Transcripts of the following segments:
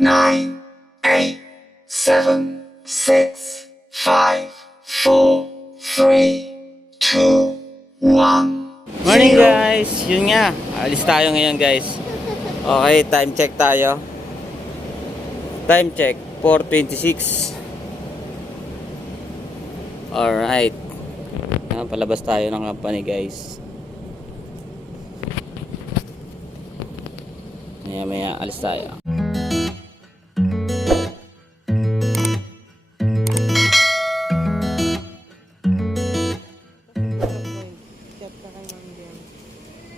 9, 8, 7, 6, 5, 4, 3, 2, 1. Morning guys! Yun nga, alis tayo ngayon guys. Okay, time check tayo. Time check, 4:26. Alright. Palabas tayo ng company guys. Maya alis tayo.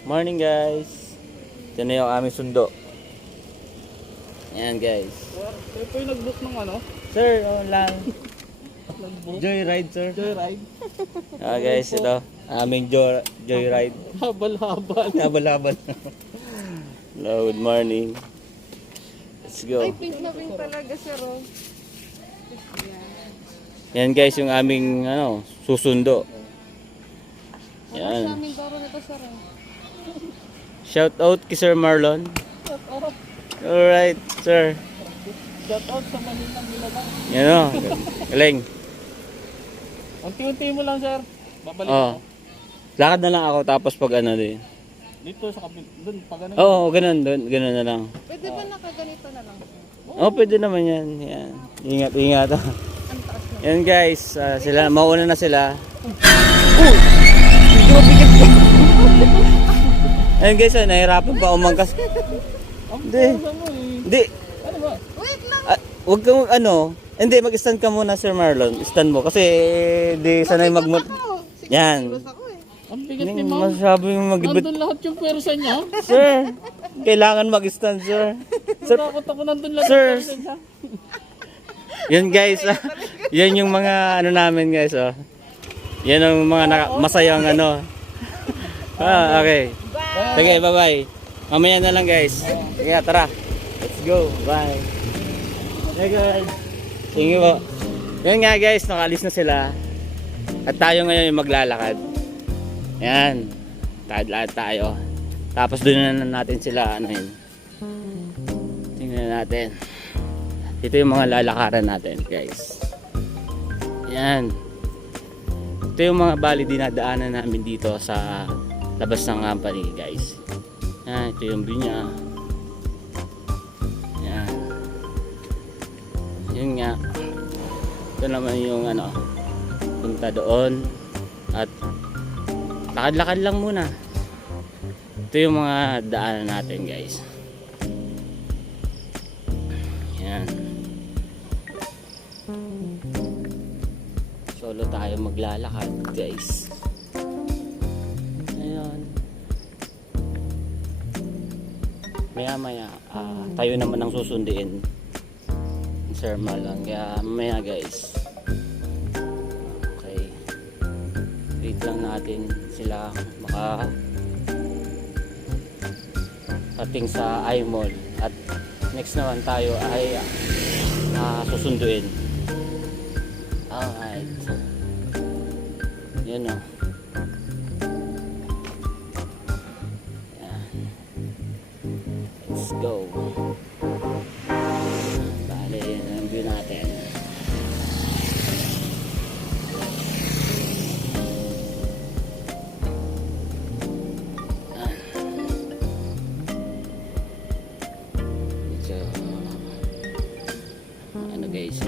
Morning guys. Ito na yung aming sundo. Ayan guys. Sir, kayo po yung nag-book ng ano? Sir, lang. Nag-book? Joyride sir. Joyride? Guys, ito. Aming joyride. Habal-habal. Habal-habal. Hello, good morning. Let's go. Ay, pink na pink talaga, sir. Oh. Yan guys, yung aming susundo. Sa Yan. aming baro nito, sir. Shout out kay Sir Marlon. Alright, sir. Shout out sa Manilang Nilalang. Yan o. Galing. Unti-unti mo lang, sir. Babalik Oh. mo. Lakad na lang ako tapos pag din. Dito sa kabit. Doon, pag ano. Oo, ganun na lang. Pwede ba nakaganito na lang, sir? Oh, pwede naman yan. Yan. Ingat, ingat. Ang taas na. Yan guys, sila, mauna na sila. Ayun guys, nahirapan pa umangkas. Hindi. Hindi. Ano ba? Wait lang! Wag kang hindi, mag-stand ka muna Sir Marlon. Stand mo kasi di sanay Ako. Sige, Yan. tulos ako eh. Ang bigat ni ma'am. Masabi yung mag-ibig. Nandun lahat yung pwersa niya. Sir, kailangan mag-stand, sir. Sir, Takot ako nandun lahat Sir. yung pwersa niya. yan guys, yan yung mga namin guys, oh. Yan ang mga masayang okay. Sige, bye-bye. Mamaya na lang guys. Sige, tara. Let's go. Bye. Hey guys. Sige po. Yan nga guys, nakalis na sila. At tayo ngayon yung maglalakad. Yan. Lakad tayo. Tapos doon na natin sila tingnan natin. Ito yung mga lalakaran natin guys. Yan. Ito yung mga bali dinadaanan namin dito sa labas ng company guys. Yan, ito yung view niya. Yan. Yun nga. Ito naman yung punta doon. At lakad-lakad lang muna. Ito yung mga daanan natin guys. Yan. Solo tayo maglalakad guys. Ayan. Maya tayo naman ang susundiin ni Sir Marlon. Kaya mamaya guys. Okay. Wait lang natin sila ating sa iMall. At next naman tayo ay susunduin. Alright. Yan o. Yan. Let's go. Bale, yan ang view natin. So, guys.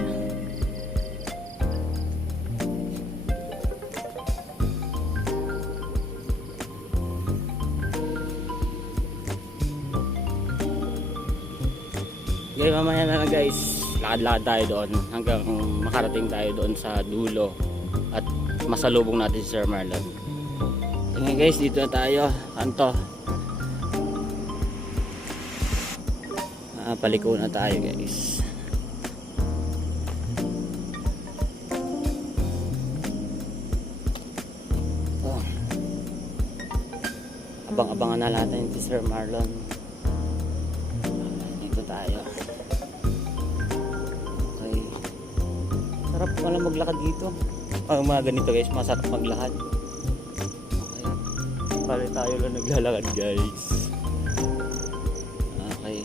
Okay, mamaya na lang guys. Lakad-lakad tayo doon hanggang makarating tayo doon sa dulo at masalubong natin si Sir Marlon. Okay guys, dito na tayo. Kanto. Paliko na tayo guys. Abang-abangan na natin si Sir Marlon. Dito tayo. Okay. Sarap pala maglakad dito. Mga ganito guys, masarap maglakad. Okay. Pali tayo lang naglalakad guys. Okay.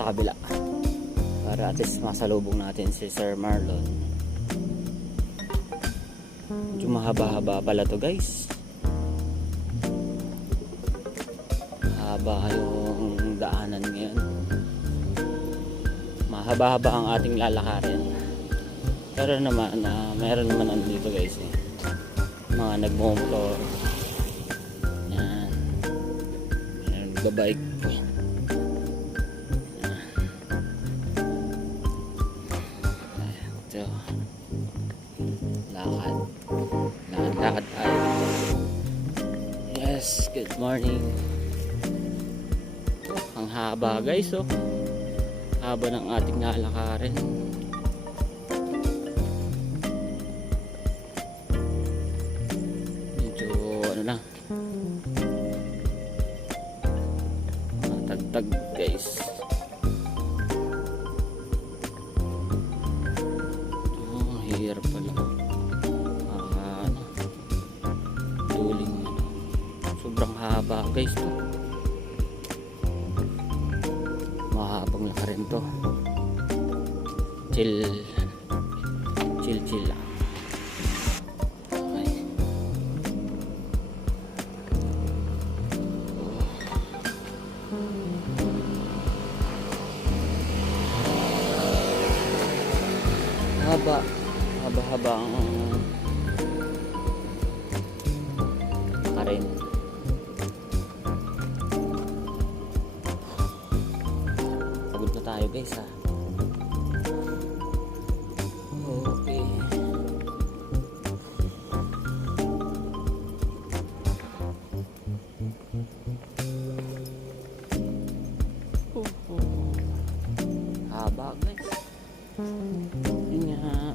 sa kabila. Para at least masalubong natin si Sir Marlon. Medyo mahaba-haba pala to guys. Mahaba yung daanan ngayon. Mahaba-haba ang ating lalakarin. Pero naman, meron naman ano dito guys eh. Mga nagmumotor. Yan. Yan, nagbabike. Ito. Lakad. Lakad tayo. Yes, good morning. Ang haba guys oh. Haba ng ating lalakarin. Tagtag guys. Hirap pala. Tuling. Sobrang haba guys to. Mahabang laka rin to. Chill lang. Haba ang karin. Pagod na tayo guys ha. Okay. Haba guys. Yun nga.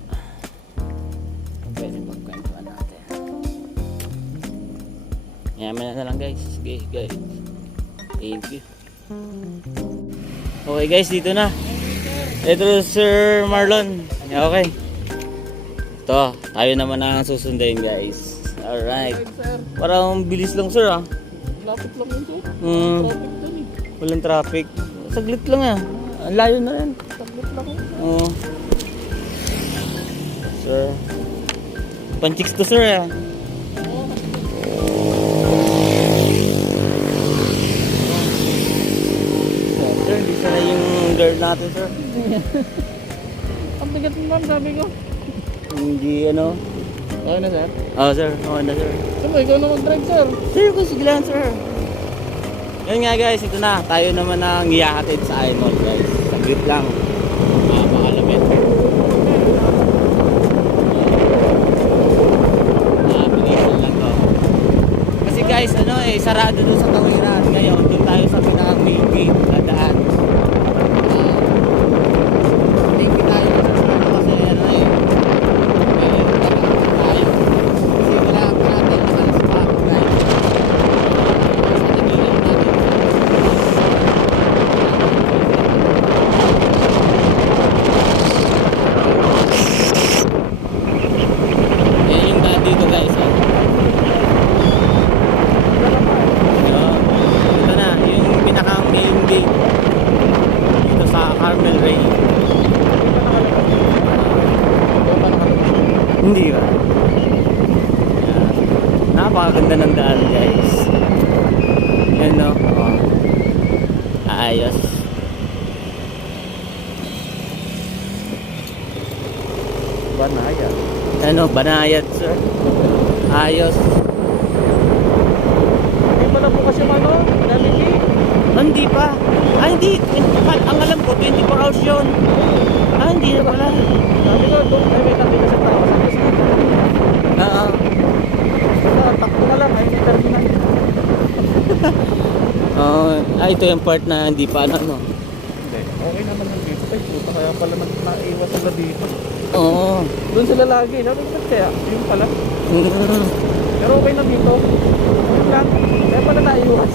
Pwede magkwentuhan natin. Yaman na lang guys. Okay guys. Thank you. Okay guys, dito na. Ito Sir Marlon. Okay. Ito, tayo naman ang susundayin guys. Alright. Sir, Parang bilis lang sir ah. lapit lang yun sir. Hmm, Traffic dun eh. walang traffic. Saglit lang ah. Ang layo na rin. Saglit lang yun. Oo. Sir. Panchicks to sir ah. Sir, hindi sana yung girl natin sir. Ang bigat mo ma'am, sabi ko. Hindi ano. Okay na sir. Oh sir, okay na sir. Sabi, ikaw na mag-drive sir. Sir, sige lang sir. Yun nga guys, ito na. Tayo naman ang iyahatid sa Aimol guys. Saglit lang. Makalamit. Bilisan lang to. Kasi guys, ano eh, sarado doon sa Tawiran. Ngayon, doon tayo sa pinakang main gate. Dadaan. Hindi tayo kasi ano eh. Tayo. Kasi wala natin alas pa guys. Yan yung daan dito guys. Ito na, yung pinakang main gate dito sa Carmel Ray. Hindi ba? Yan. Napakaganda ng daan guys. Yan no. Oh. Ayos. Banaya. Ano, banayad sir. Ayos. Hindi pa na po kasi ano, nalili. Hindi pa. Hindi. Ang alam ko, 24 hours yun. Hindi na pala. Sabi ko, doon ay may tabi sa tao sa kasi. Oo. Takbo na lang, ay may terminal. Ito yung part na hindi pa ano. Hindi, okay naman lang dito. Ay, puta kaya pala naiwas sila dito. Oo. Doon sila lagi, no? Kaya, yun pala. Pero okay na dito. Yun lang, kaya pala naiwas.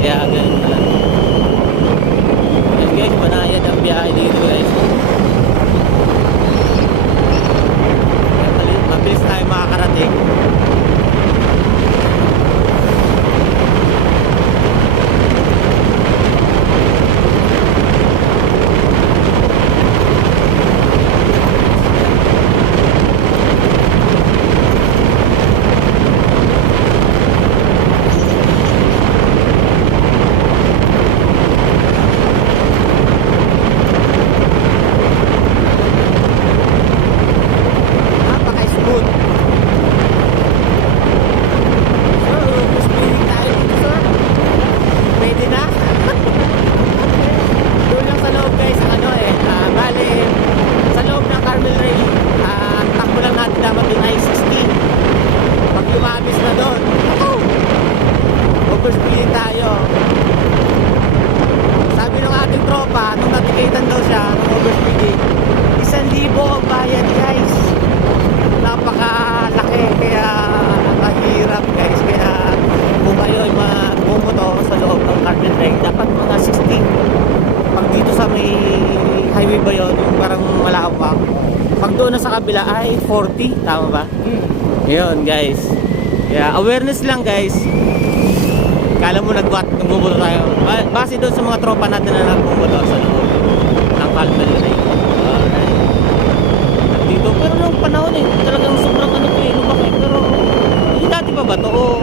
Kaya ganun pala. Yan guys, banayad ang biyahe dito guys. Kaya mabilis tayo makakarating. overspeeding tayo. Sabi ng ating tropa, nung natikaitan daw siya, nung overspeeding, 1,000 ang bayad guys. Napakalaki, kaya mahirap guys. Kaya kung kayo ay magbumoto sa loob ng Carmen Lake, dapat mga 60. Pag dito sa may highway ba yun, yung parang malawak. Pag doon na sa kabila ay 40, tama ba? Yun guys. Kaya awareness lang guys. Kala mo nagbumoto tayo. Base doon sa mga tropa natin na nagbumoto sa loob ng Carmen Lake. Dito, pero nung panahon talagang sobrang ano ko lubak pero yung dati pa ba to o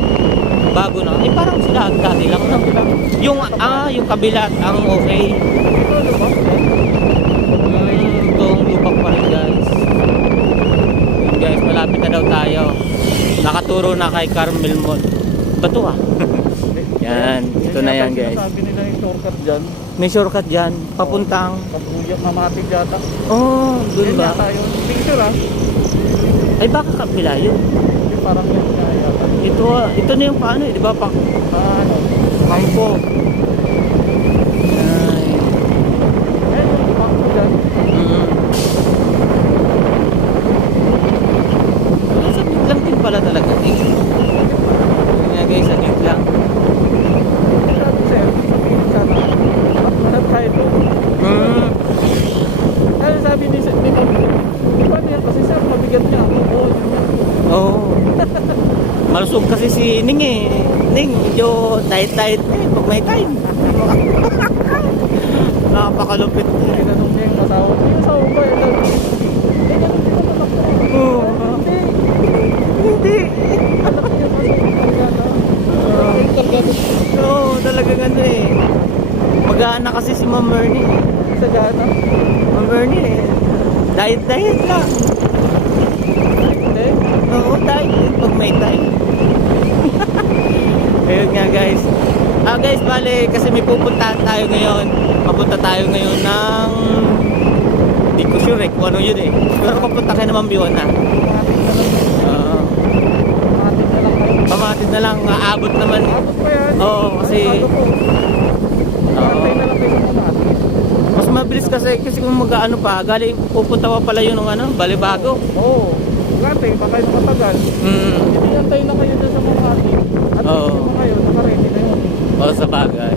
bago na? Parang sila dati lang no? Yung kabila ang okay. Itong lubak pa rin guys. Yun guys, malapit na daw tayo. Nakaturo na kay Carmel Mall. Bato yan, ito na yan guys. Sabi nila yung shortcut dyan. May shortcut dyan, papuntang Patuyak, mamatig yata. oh, dun ba? Yata yun. Picture Ay baka kabila yun. Yung parang yun kaya yata. Ito na yung paano di ba? Ano? Pangpo. Ay. Yung pangko dyan. Saglit lang din pala talaga. Yun nga guys, saglit lang. Sabi sir, sabihin sana. Manap tayo doon. Kaya sabi ni Tom, paano yan? Kasi sir, mabigat niya ako. Oo. Malusog kasi si Ning eh. Ning, medyo tight-tight eh. Pag may time. Napakalupit. Tinanong niya yung asawa. Yung asawa ba? Ganun din naman ako. Oo. Hindi. Anak niya pa Oo, talagang ano eh. Mag-aana kasi si Ma'am Ernie. sa gana. Ma'am Ernie eh. Diet lang. Hindi. Oo, diet. Pag may time. Ayun nga guys. Guys, bale, kasi may pupuntahan tayo ngayon. Papunta tayo ngayon ng... Hindi ko sure kung ano yun eh. Pero papunta kayo naman Biwana. Matik na lang kayo. Pamatin na lang, aabot naman. Abot pa yan. Oo, kasi... Bago po. Antay na lang kayo sa Matik. Mas mabilis kasi kung mag-ano pa, galing pupunta pa pala yun ng ano, Balibago. Oo. Antay, pa kayo nakatagal. Hindi antay na kayo dyan sa Matik. At Oo. least naman kayo, nakaready na yun. O sa bagay.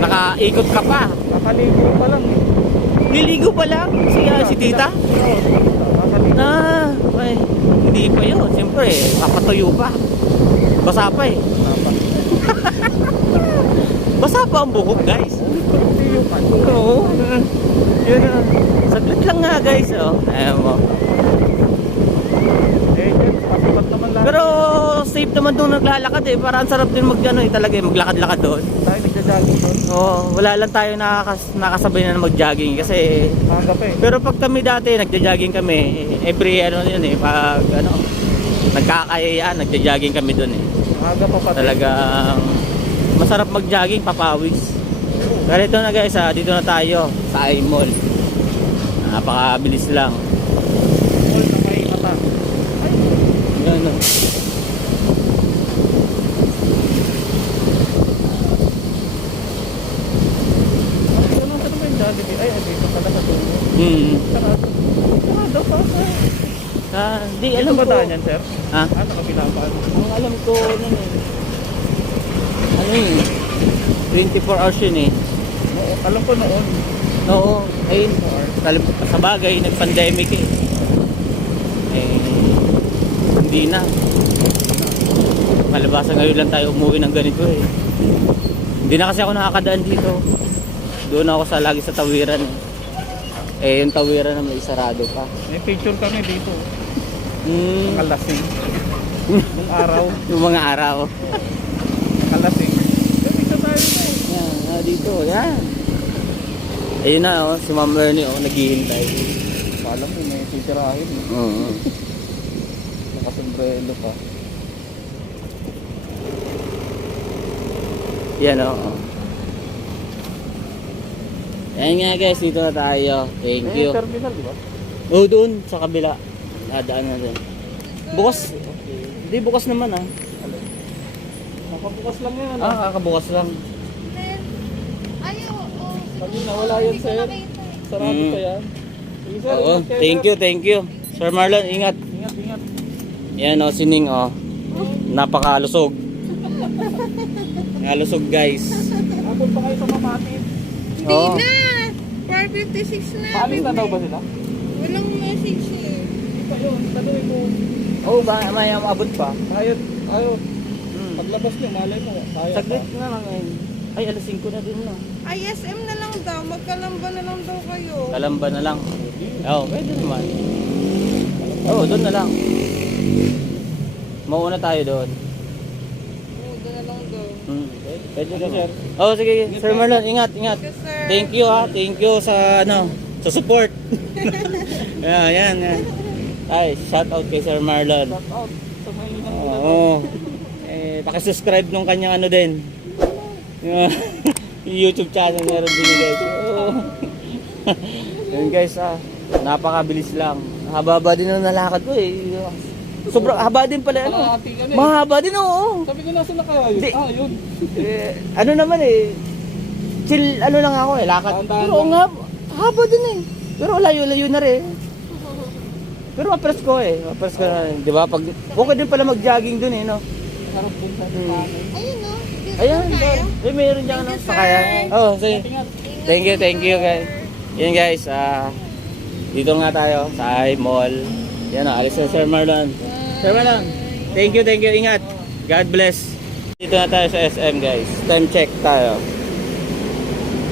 Nakaikot ka pa. Nakaligo pa lang. Niligo pa lang si tita. Oo, nakaligo. Ay, hindi pa yun. Siyempre, papatuyo pa. Basa pa eh. Basa pa ang buhok guys. Hindi yung kan. Oo. Yun na. Saglit lang nga guys. Oh. Ayaw mo. Pasipat naman lang. Pero safe naman nung naglalakad eh. Parang sarap din talaga eh. Maglakad-lakad doon. Tayo nagja-jogging doon. Oo, wala lang tayo nakasabay na mag-jogging kasi Maaga pa eh. pero pag kami dati nagja-jogging kami every ano yun eh pag ano nagkakayaan nagja-jogging kami doon eh. Maaga pa pati. Talagang masarap mag-jogging, papawis. Pero ito na guys, dito na tayo sa I-Mall. Napakabilis lang. All na may mata. Yan no. Ano sa naman Jollibee? Ay, dito pala sa dulo. Sarado. Sarado pa. Di Ano alam ba ko. daan yan, sir? Ha? Ano kabila pa? Ang alam ko nun eh. Ano yun? 24 hours yun eh. Oo, alam ko noon. Oo, ayun. Sa bagay, nag-pandemic eh. Hindi na. Malabasan ngayon lang tayo umuwi ng ganito eh. Hindi na kasi ako nakakadaan dito. Doon ako lagi sa tawiran eh. Yung tawiran na may sarado pa. May picture kami dito. Mm. Kalasing. Nung araw. Yung mga araw. Kalasing. Kami sa tayo na eh. Yan, dito, yan. Ayun na oh, si Ma'am Ernie oh, naghihintay. Alam mo, may titirahin. Oo. Nakasombrelo pa. Yan oh. Yan nga guys, dito na tayo. Thank you. Terminal, di ba? Oh, doon sa kabila. Dadaan na din. Bukas. Hindi bukas naman ah. Kabukas lang yan. Ano? kakabukas lang. Ayaw, oo. Kanina wala yan, sir. Sarado pa yan. Sige, sir. Oo, Ingat kayo, thank sir. you, thank you. Sir Marlon, ingat. Ingat, ingat. Yan o, sining o. Napakalusog. Nalusog guys. Abot pa kayo sa Mamatit. Hindi Oo. na. 4:56 na. Paalis na daw ba sila? Walang message eh. Hindi pa yun. Tanungin mo. Oo, ba, may abot pa. Ayun, ayun. Hmm. Paglabas niyo, malay mo. Kaya Saglit pa. na lang ngayon. Ay, alas 5 na din na. ISM na lang daw. Magkalamba na lang daw kayo. Kalamba na lang. Oo, pwede naman. Oo, doon na lang. Mauna tayo doon. Oo, doon na lang daw. Pwede Ano, naman. sir? Oo, sige. Sir Marlon, ingat, ingat. Yes, sir. Thank you ha. Thank you sa sa support. Yan. Ay, shout out kay Sir Marlon. Shout out sa may Oo. Paki-subscribe nung kanyang ano din. Yung YouTube channel meron din guys. Oo. Yun guys napakabilis lang. Haba din ng nalakad ko eh. Sobrang haba din pala ano. Kalahati ka na eh. Mahaba din oo. Sabi ko nasa na kaya yun? Di. Yun. Ano naman eh. Chill ano lang ako eh, lakad. Dahan-dahan Pero lang. nga haba din eh. Pero layo-layo na rin. Pero ma-press ko eh. Ma-press ko na rin. Di ba? Pag, okay din pala mag-jogging dun eh, no? Harap dun sa Hmm. panay. Ayun no. Ayan, mayroon dyan ano, sakaya. Oh, sige. Ingat. Thank you guys. Yan guys, dito nga tayo sa I-Mall. Yan alis na Sir Marlon. Sir Marlon, thank you, ingat. God bless. Dito na tayo sa SM guys. Time check tayo.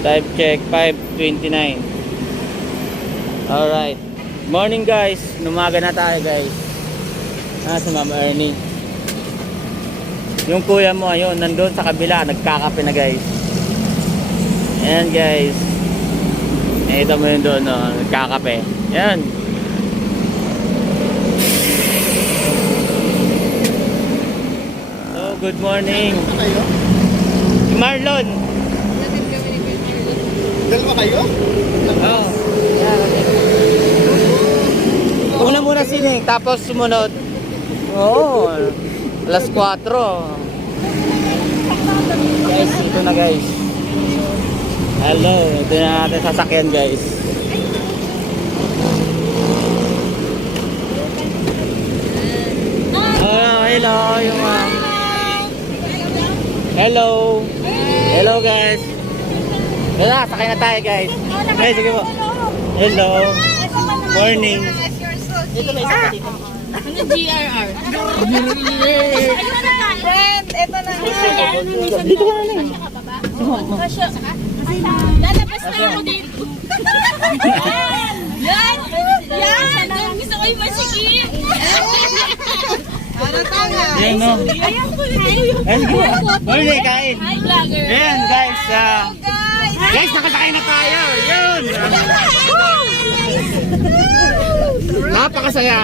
Time check 5:29. Alright. Morning guys. Numaga na tayo guys. Si Ma'am Ernie. Yung kuya mo ayun, nandun sa kabila, nagkakape na guys. Ayan guys. Nakita mo yun doon, no? Nagkakape. Ayan. So, good morning. Si Marlon. Natin kami ni Kuya Marlon. Dalawa kayo? Oh. Una muna sining, tapos sumunod. Oo. Alas 4. Guys, ito na guys. Hello, ito na natin sasakyan guys. Oh, hello, yung hello. Hello guys. Wala, sakay na tayo guys. Okay, sige po. Hello. Morning. Ano GRR? Friend, eto na. Dito ka na lang. Lalabas na ako dito. Yan! Yan! Gusto ko yung masigit. Ano tanga? Yan no. Ayaw ko na. Let's go. Morning, kain. Hi, vlogger. Ayan guys. Guys, nakasakay na tayo. Yun. Napakasaya.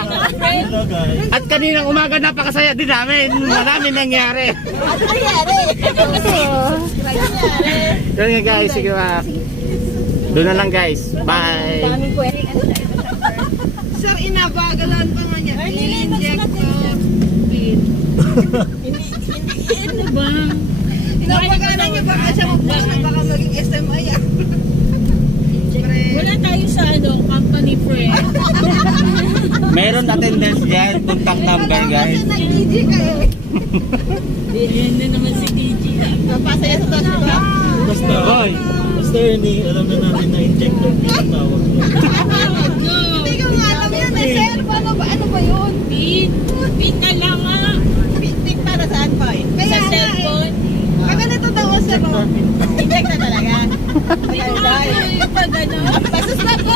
At kaninang umaga napakasaya din namin. Maraming nangyari. Yun nga guys, sige ba. Doon na lang guys. Bye. Sir, inabagalan pa nga niya. I-inject ko. Ano ba? Inabagalan niya baka siya magbukas na baka maging SMI ah. Wala tayo sa company friend. Meron attendance dyan. Contact number guys. Nag-DJ kayo. Ayan na naman si DJ. Napasaya sa taas ba? Basta. Hoy. Basta Ernie, alam na namin na injector yung tawag mo. Hindi ko nga alam yan eh. Sir, paano ba? Ano ba yun? Pin. Pin na lang ah. Pit para saan pa eh? Sa Kaya nga eh. cellphone. Pag ganito daw o sir o. Inject na talaga. Hindi ko nga yung pag ano. Pasus na po.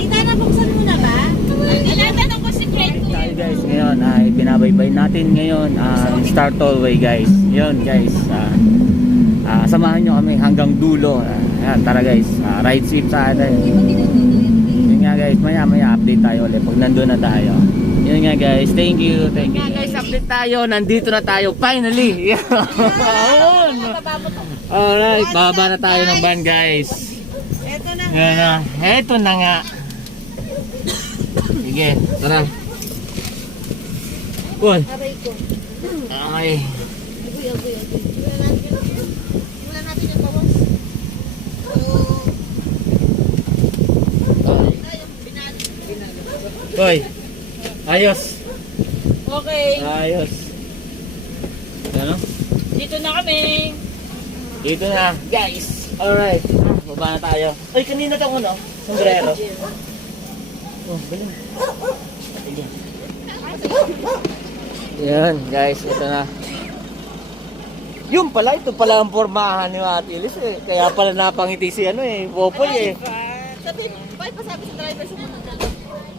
Ita, nabuksan mo na ba? Alatanong ko si friend ko. Tayo guys, ngayon ay binabaybay natin ngayon ang Star Tollway guys. Yun guys. Samahan nyo kami hanggang dulo. Ayan, tara guys. Ride safe sa atin. Yun nga guys, maya update tayo ulit pag nandun na tayo. Yun nga guys, thank you. Guys, update tayo. Nandito na tayo finally. Yun. Alright, baba na tayo ng van guys. Ito na. Yan na. Eto na nga. Sige, tara. Uy. Aray ko. Okay. Wala natin yung bawas. Hoy. Ayos. Okay. Ayos. Ano? Dito na kami. Dito na, guys. Alright. Baba na tayo. Ay, kanina tong ano? Sombrero. Oh, galing. Sige. Yan, guys. Ito na. Yung pala, ito pala ang pormahan ni Ate Liz eh. Kaya pala napangiti si ano eh, Popoy eh. Sabi, bakit pa sabi sa driver sumunod na lang?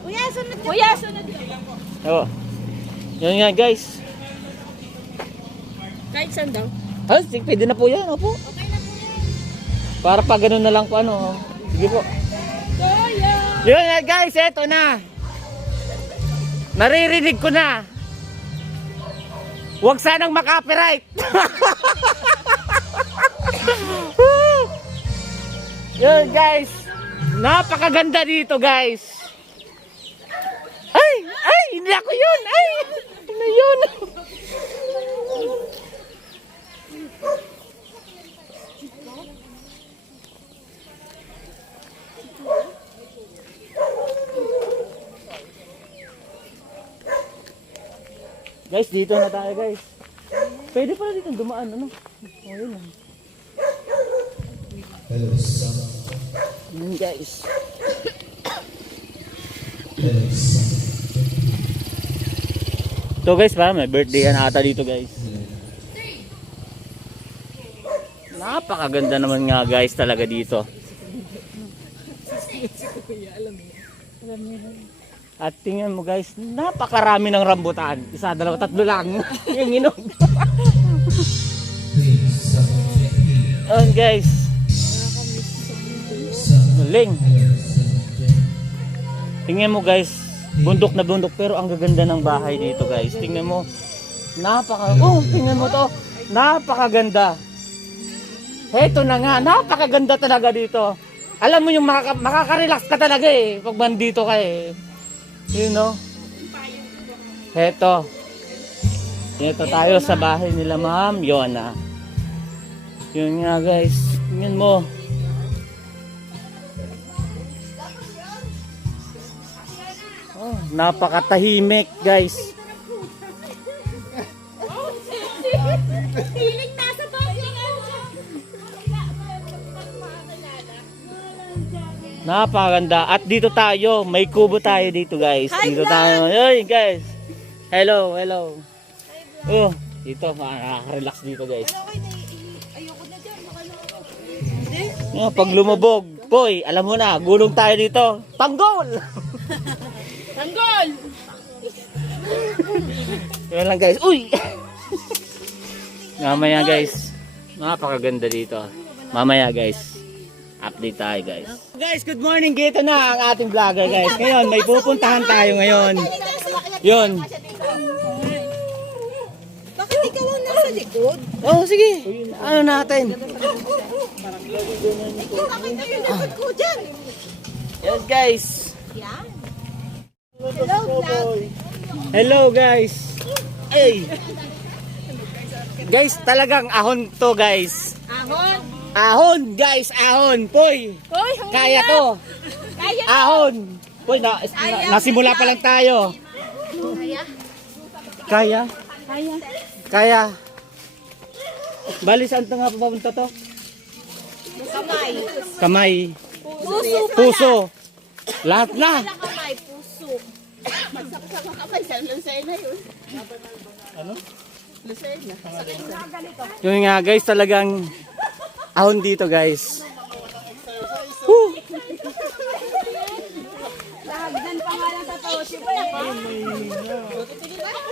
Kuya, sunod ka. Kuya, sunod ka. Oo. Yan nga, guys. Kahit saan daw. Ah, sige, pwede na po yan, opo. Okay na po yan. Para pa ganun na lang po ano. Sige po. Kuya! Yun nga guys, eto na. Naririnig ko na. Huwag sanang makapiright. Yun guys. Napakaganda dito guys. Ay! Ay! Hindi ako yun! Ay! Ano yun? Guys, dito na tayo guys. Pwede pala dito dumaan, ano? Oh, yun lang. Yun guys. So guys, pa may birthday yan ata dito guys. Napakaganda naman nga guys talaga dito. At tingnan mo guys, napakarami ng rambutan. Isa, dalawa, tatlo lang. Yung inog. Ayan guys. Galing. Tingnan mo guys, bundok na bundok pero ang gaganda ng bahay dito guys. Tingnan mo. Tingnan mo to. Napakaganda. Heto na nga, napakaganda talaga dito. Alam mo yung makaka-relax ka talaga eh pag bandito ka eh. You know? Heto. Heto tayo sa bahay nila Ma'am Yona. Yun nga guys. Tingnan mo. Oh, napakatahimik guys. Piling nasa bahay. Napakaganda. At dito tayo, may kubo tayo dito guys. Dito tayo. Ay guys. Hello, hello. Oh, dito makaka-relax dito guys. Ayoko na dyan. Baka Oh, pag lumubog, boy, alam mo na, gulong tayo dito. Tanggol! Tanggol! Yan lang guys. Uy! Mamaya guys. Napakaganda dito. Mamaya guys. Update tayo guys. Guys, good morning. Dito na ang ating vlogger guys. Ngayon, may pupuntahan tayo ngayon. Yun. bakit ikaw ang nasa likod? Oh, sige. Ano natin? Ikaw nakita yung likod ko dyan. Yan guys. Yan. Hello, vlog. Hello guys. Hey. Guys, talagang ahon to guys. Ahon! Ahon guys, ahon. Poy. Hoy, Kaya to. Kaya Ahon. Poy, nasimula pa lang tayo. Kaya? Kaya. Bali, saan ito nga papunta to? Kamay. Kamay. Puso pala. Puso. Lahat na. Kamay, puso. Magsama kamay, sa Lucena yun. Ano? Lucena. Yun nga guys, talagang ahon dito guys. Woo! Hagdan pa nga lang sa toshi pa lang.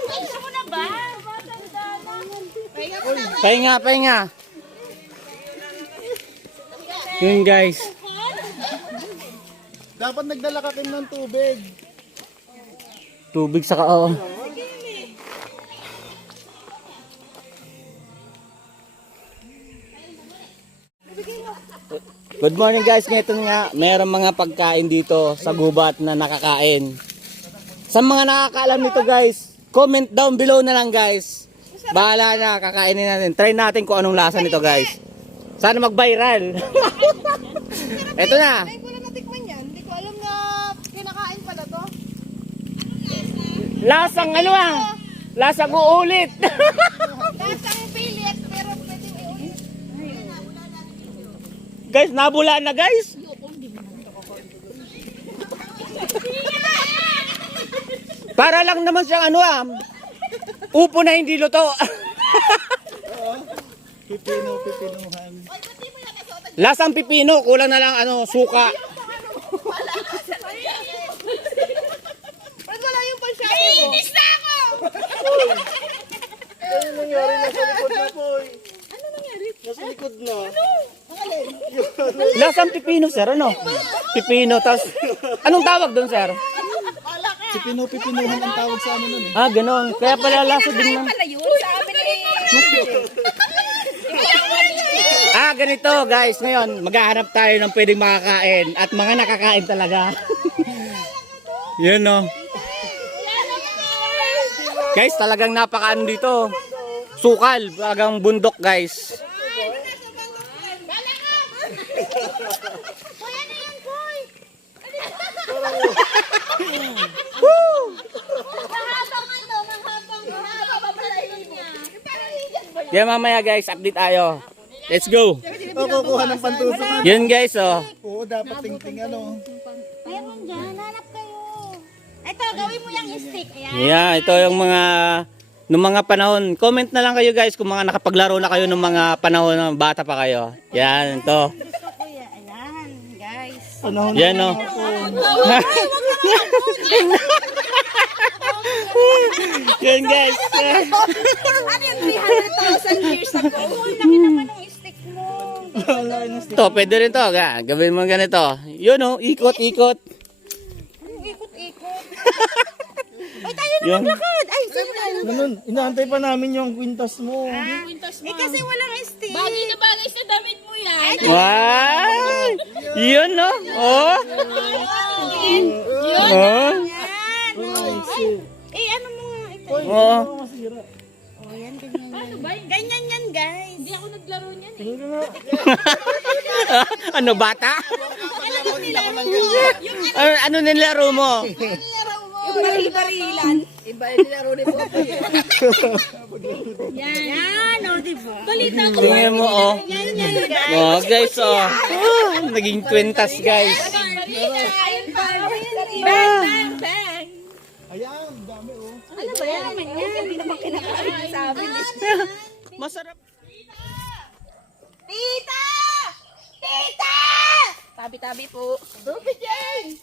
Gusto mo na ba? Pahinga, pahinga. Yun guys. Dapat nagdala ka ng tubig. Tubig sa kao. Good morning guys, ngayon nga mayroong mga pagkain dito sa gubat na nakakain. Sa mga nakakaalam nito guys, comment down below na lang guys. Bahala na, kakainin natin. Try natin kung anong lasa nito, guys. Sana mag-viral. Ito na. Ay, ko lang natikman yan. Hindi ko alam na kinakain pala to. Lasang ano ah? Lasang uulit. Lasang pilit, pero pwedeng iulit. Guys, nabula na guys. Para lang naman siyang ano ah. Upo na hindi luto. Pipinuhan. Lasang pipino, kulang na lang ano, suka. Pwede wala yung pansyado mo. Inis na ako! Ano nangyari? Nasa likod na po eh. Ano nangyari? Nasa likod na. Lasang pipino, sir, ano? Pipino, tas anong tawag doon, sir? Pipinuhan ang tawag sa amin nun eh. Ah, ganoon. Kaya pala lasa din ng... Pala yun sa amin Ah, ganito guys. Ngayon, maghahanap tayo ng pwedeng makakain at mga nakakain talaga. Yun no. Guys, talagang napakaano dito. Sukal, talagang bundok guys. Kaya mamaya guys, update tayo. Let's go. Kukuha ng pantusok na. Yun guys, oh. Oo, dapat ting-ting ano. Meron dyan, hanap kayo. Ito, gawin mo yung stick. Ayan. Yeah, ito yung mga nung mga panahon. Comment na lang kayo guys kung mga nakapaglaro na kayo nung mga panahon ng bata pa kayo. Yan, ito. Kuya, ayan, guys. Panahon Yan no. Yun guys. Ano yung 300,000 years ago? Laki naman ng stick mo. Ito, pwede rin to. Gawin mo ganito. Yun oh, ikot-ikot. Ikot-ikot. Yun. Ay, saan na? Ganun, inaantay pa namin yung kwintas mo. Eh, kasi walang stick. Bagay na bagay sa damit mo yan. Wow! Yun no. Oh. Yun. Oh. Yan. Eh, ano mo nga ito? Oh. Masira. Oh, yan, ganyan yan. Ganyan yan, guys. Hindi ako naglaro niyan. Tingin nga. Ano bata? Ano nilaro mo? Yung baril-barilan. Iba yung nilaro ni Bobo. Yan. Yan, o, diba? Balita ko. Tingnan mo oh. Yan, guys. Oh guys oh. Naging kwintas guys. Ayun pa. Bang, bang, bang. Ayan, dami oh. Ano ba yan naman yan? Hindi naman kinakain sa amin. Masarap. Tita! Tita! Tabi-tabi po. Ruby Jane!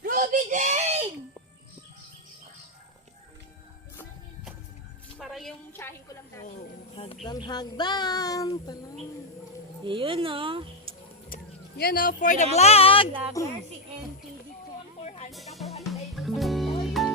Ruby Jane! Parang yung shahin ko lang dati. Hagdan. Yun o. Yun o, for the vlog. Si NTD ko. 400 ang 400.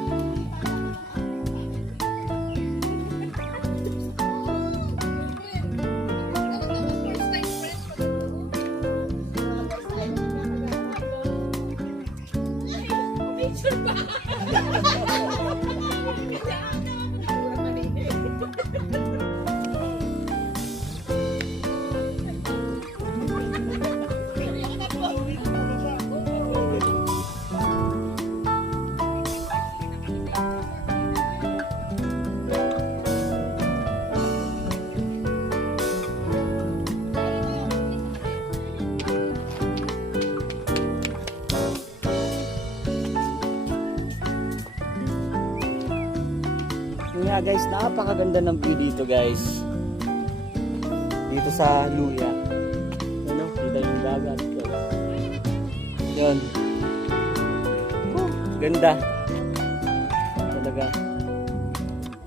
Yun nga guys, napakaganda ng view dito guys. Dito sa Luya. Ano, kita yung dagat guys. Yun. Ganda. Talaga.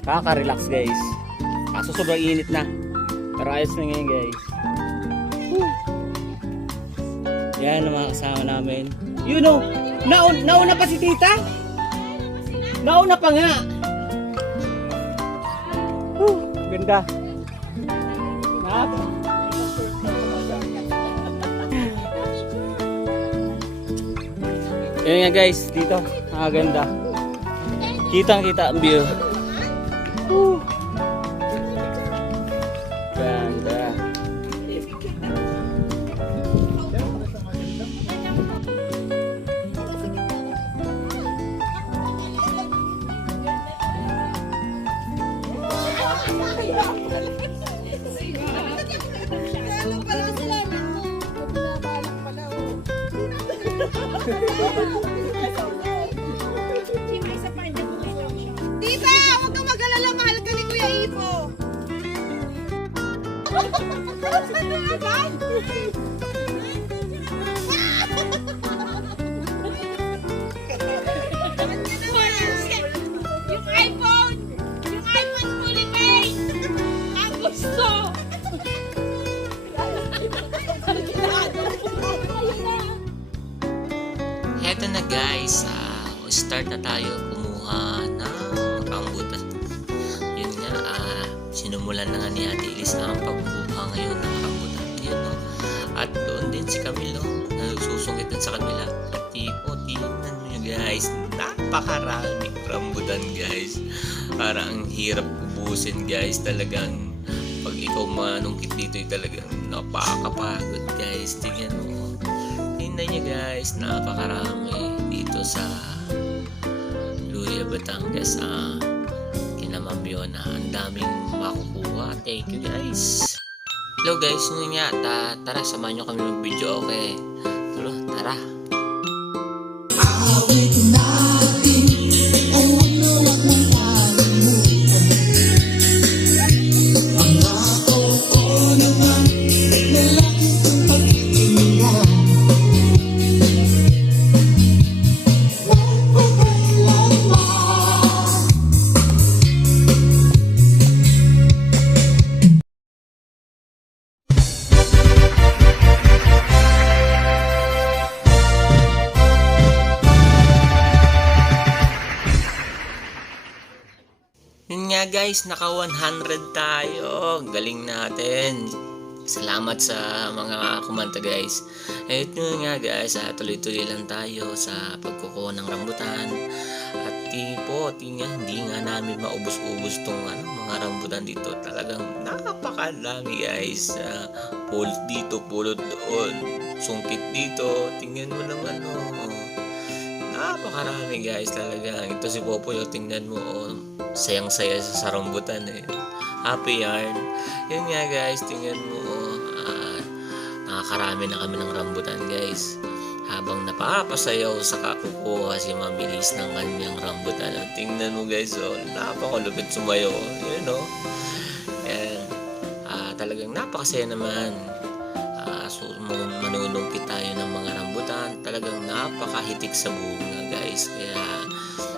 Kaka-relax guys. Kaso sobrang init na. Pero ayos na ngayon guys. Yan ang mga kasama namin. You know, nauna pa si tita? Nauna pa nga. Ganda. Yun nga guys, dito. Ganda. Kitang kita ang view. Tita, huwag kang mag-alala. Mahal ka ni Kuya Ipo. Yung iPhone! Yung iPhone fully paid! Ang gusto! Heto na guys, start na tayo kumuha ng rambutan. Yun nga, sinumulan na nga ni Ate Ilis ang pagkuha ngayon ng rambutan. Yun, no? At doon din si Camilo, nagsusungkit din sa kabila. At tingnan nyo guys, napakaraming rambutan guys. Parang ang hirap ubusin guys, talagang pag ikaw manungkit dito ay talagang napakapagod guys. Tingnan mo. Tingnan nyo guys, napakarami dito sa Luya, Batangas. Kina Ma'am Yona, ang daming makukuha. Thank you guys. Hello guys, yun nga, tara samahan nyo kami mag-video, okay? Tara. Yun nga guys, naka 100 tayo. Galing natin. Salamat sa mga kumanta guys. Ito nga guys, tuloy-tuloy lang tayo sa pagkukuha ng rambutan. At hindi nga namin maubos-ubos tong mga rambutan dito. Talagang napakadami guys. Pulot dito, pulot doon. Sungkit dito. Tingnan mo naman napakarami guys talaga. Ito si Popoy, tingnan mo sayang-saya sa rambutan Happy yarn. Yun nga guys, tingnan mo nakakarami na kami ng rambutan guys. Habang napapasayaw sa kakukuha si Ma'am Ilis ng kanyang rambutan. Tingnan mo guys, napakalupit sumayaw. Yun and talagang napakasaya naman. So manunungkit tayo ng mga rambutan. Talagang napakahitik sa bunga guys. Kaya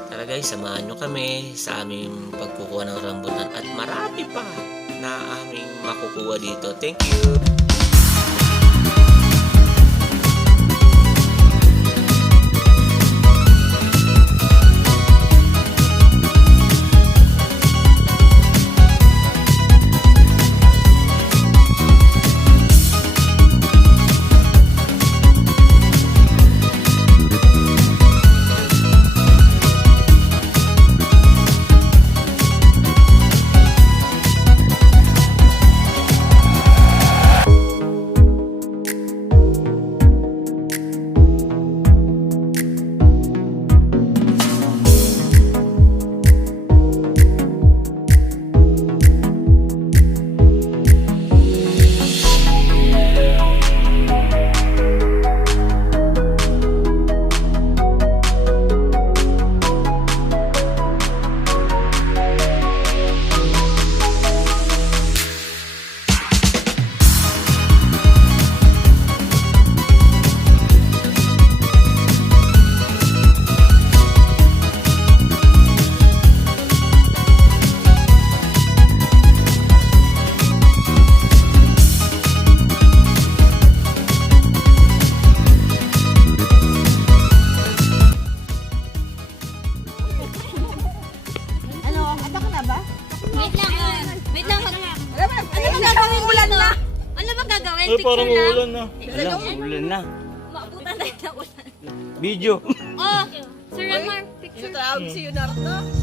tara guys, samahan nyo kami sa aming pagkukuha ng rambutan. At marami pa na aming makukuha dito. Thank you! Ay, parang ulan na. Alam, ulan na. Maabutan tayo ng ulan. Video. Oh, Sir Ramar, picture.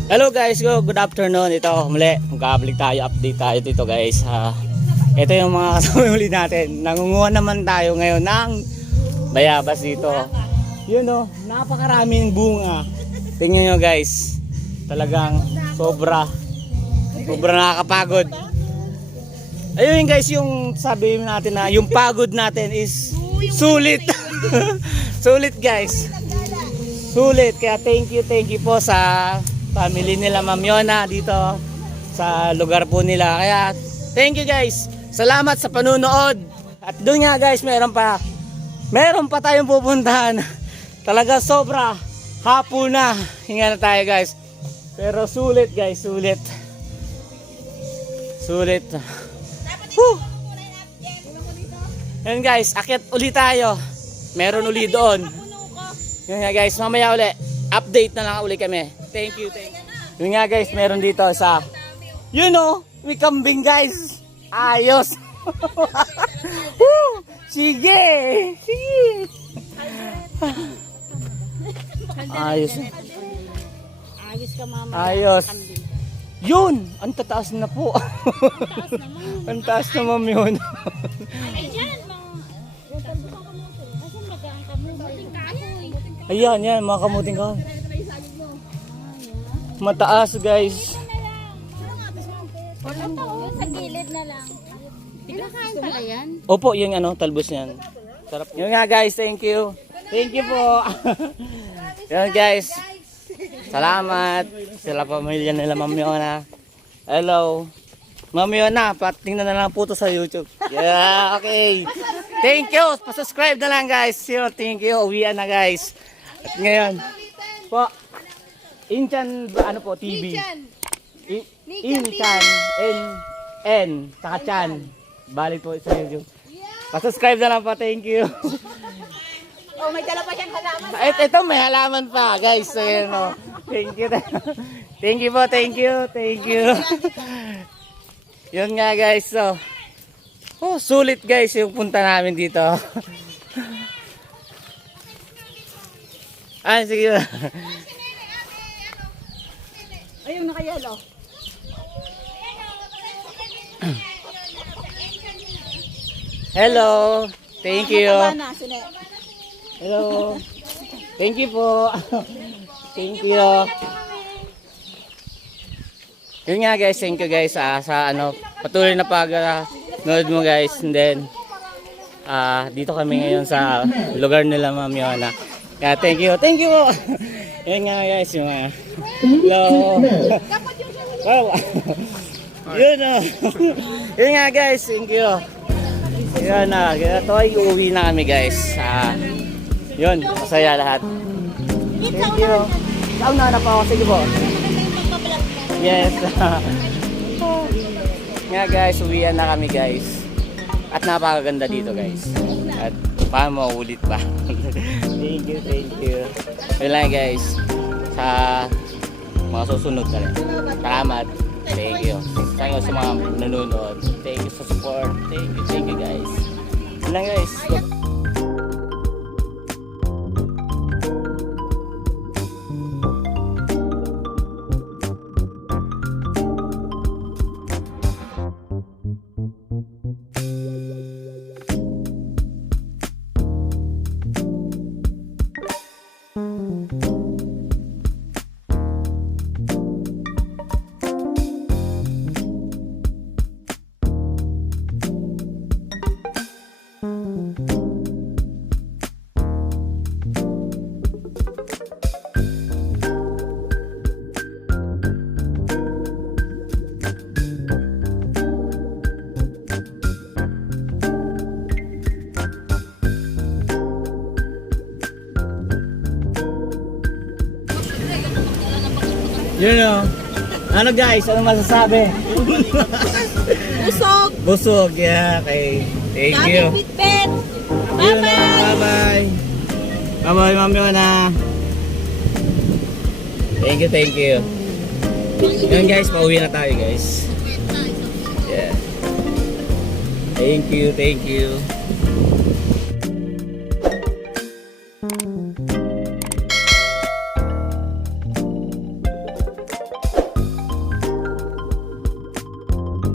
Hello guys, good afternoon. Ito, muli, magkabalik tayo, update tayo dito guys. Ito yung mga kasama ulit natin. Nangunguha naman tayo ngayon ng bayabas dito. Yun napakaraming bunga. Tingnan nyo guys. Talagang sobra nakakapagod. Ayun guys, yung sabi natin na yung pagod natin is sulit. Sulit guys. Sulit. Kaya thank you po sa family nila Ma'am Yona dito sa lugar po nila. Kaya thank you guys. Salamat sa panunood. At doon nga guys, meron pa tayong pupuntahan. Talaga sobra. Hapon na. Hinga na tayo guys. Pero sulit guys, sulit. Sulit. Whew. Yan guys, akyat ulit tayo. Meron uli doon. Yun nga guys, mamaya uli. Update na lang uli kami. Thank you. Yun nga guys, meron dito sa, you know, may kambing guys. Ayos. Woo! Sige. Ayos. Ayos ka mama. Ayos. Yun, ang tataas na po. Ang taas na Ma'am yun. Ay dyan mga. Asan ba ang kamuting kahoy? Ayan, yan, mga kamuting ka. Mataas guys. Sa gilid na lang. Pinakain pala yan? Opo, yung ano, talbos niyan. Sarap. Yun nga guys, thank you. Thank you po. Yun guys. Salamat. Sila pamilya nila Ma'am Yona. Hello. Ma'am Yona, patingnan na lang po to sa YouTube. Yeah, okay. Thank you. Pa-subscribe na lang guys. Thank you. Uwian na guys. At ngayon po, Inchan, ano po, TV. Inchan. N. Saka Chan. Balik po sa YouTube. Pa-subscribe na lang po. Thank you. Oh, may dala pa siyang halaman. Ito may halaman pa guys. So, yun, no. Thank you. Thank you po. Thank you. Yun nga guys. So, sulit guys yung punta namin dito. Sige. Ayun, naka-yellow. Hello. Thank you. Bana, sune. Hello. Thank you po. Thank you. Yun nga guys, thank you guys sa ano, patuloy na pag-nood mo guys. And then dito kami ngayon sa lugar nila Ma'am Yona. Kaya thank you. Yun nga guys, yung hello. Wow. Yun Yun nga guys, thank you. Yun na, ito ay uuwi na kami guys. Yun, masaya lahat. Thank you. Sauna na pa ako, sige po. Yes. Nga guys, uwian na kami guys. At napakaganda dito guys. At paano mauulit pa. Thank you. Yun lang guys. Sa mga susunod na rin. Salamat. Thank you. Thank you sa mga nanonood. Thank you sa support. Thank you guys. Yun lang guys. Yun o. Ano guys, ano masasabi? Busog, yeah, okay. Thank you. Bitbit. Yun na, bye-bye. Bye-bye, Ma'am Yona. Thank you. Yun guys, pauwi na tayo guys. Yeah. Thank you.